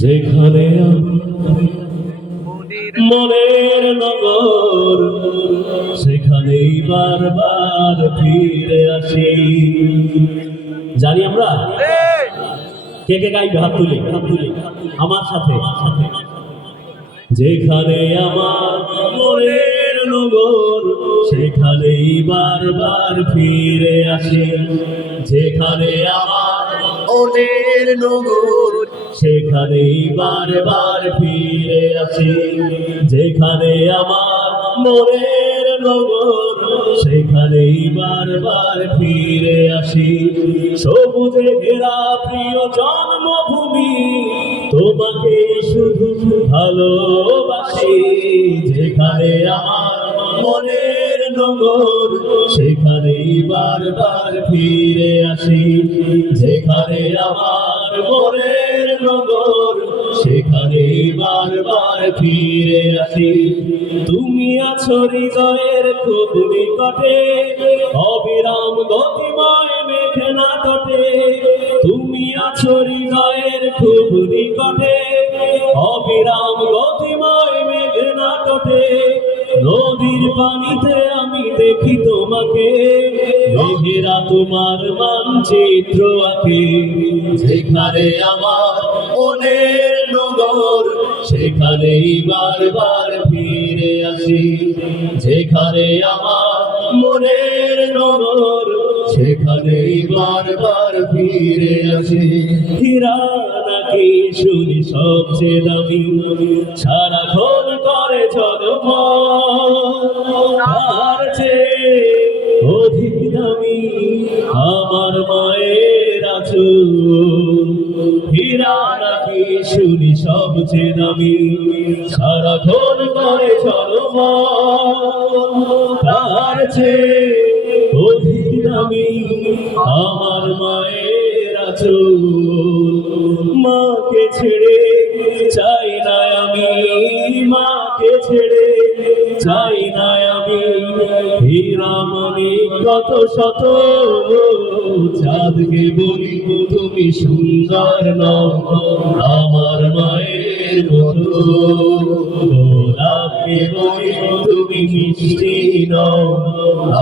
যেখানে মনের নগর, সেখানেই বারবার ফিরে আসি। জানি আমরা কে কে গাইবে, হাত তুলে আমার সাথে। যেখানে আমার মনের নগর, সেখানেই বারবার ফিরে আসি। যেখানে আমার মনের নগর, সেখানেই বারবার ফিরে আসি। যেখানে আমার মনের নগর, সেখানেই বারবার ফিরে আসি। সবুজে ঘেরা প্রিয় জন্মভূমি, তোমাকে শুধু ভালোবাসি। যেখানে আমার মনের নগর, সেখানেই বারবার ফিরে আসি। যেখানে আমার মনের নগর, সেখানেই বারবার ফিরে আসি। তুমি আছো হৃদয়ের খুব নিকটে, অবিরাম গতিময় মেঘনা তটে। তুমি আছো হৃদয়ের খুব নিকটে, অবিরাম গতিময় মেঘনা তটে। নদীর পানিতে আমি দেখি তোমাকে, মেঘেরা তোমার মানচিত্র আঁকে। যেখানে আমার মনের নগর, সেখানেই বারবার ফিরে আসি। যেখানে আমার মনের নগর, সেখানেই বারবার ফিরে আসি। হীরা নাকি শুনি সবচেয়ে দামি, সারাক্ষণ করে ঝলমল। তার চেয়ে অধিক দামি আমার মায়ের আঁচল। হীরা নাকি শুনি সবচেয়ে দামি, সারাক্ষণ করে ঝলমল। তার চেয়ে অধিক দামি আমার মায়ের আঁচল। মাকে ছেড়ে চাই না আমি, মাকে ছেড়ে চাই না আমি। হীরামণি কত শত চাঁদকে বলি তুমি সুন্দর নও আমার মায়ের মতো। গোলাপকে বলি তুমি মিষ্টি নও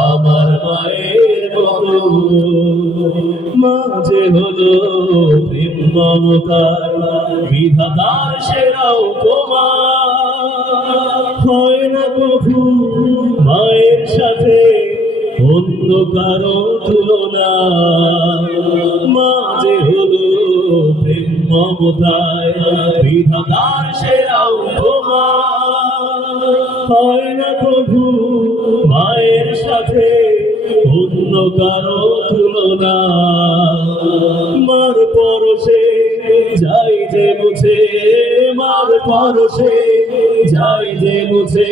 আমার মায়ের মতো। মাঝে হলো প্রেম মমতার বিধাতার সেরা উপমা। হয় না প্রভু মায়ের সাথে অন্য কারো তুলনা। মাঝে হলো প্রেম মমতায় বিধাতার সেরা উপমা। হয় না প্রভু মায়ের সাথে অন্য কারো তুলনা। মার পরশে যাই যে মুছে, মার পরশে যাই যে মুছে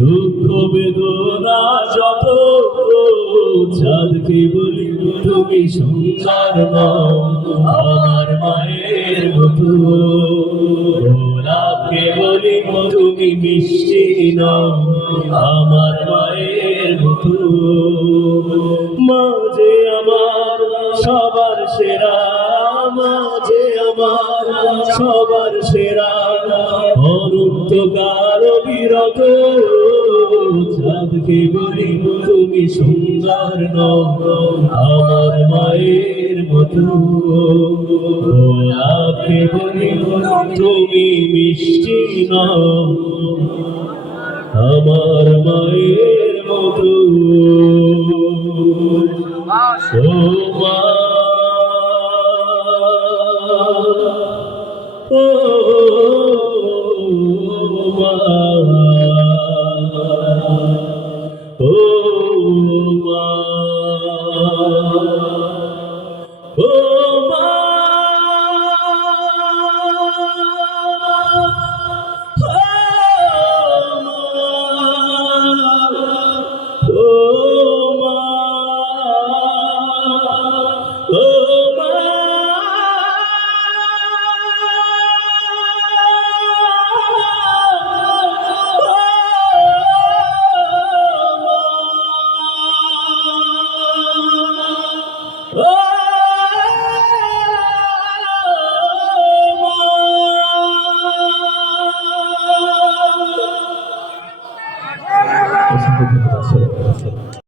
দুঃখ বেদনা যত। চাঁদকে বলি তুমি সুন্দর নও আমার মায়ের মতো। গোলাপকে বলি তুমি মিষ্টি নও আমার মায়ের মতো। মাঝে আমার সবার সেরা, মাঝে আমার সবার সেরা অনন্তকাল বিরত। চাঁদকে বলি তুমি সুন্দর নও আমার মায়ের মতো। গোলাপকে বলি তুমি মিষ্টি নও আমার মায়ের মতো। ও মা, ও মা, ও মা, ও মা। অসংখ্য ধন্যবাদ স্যার।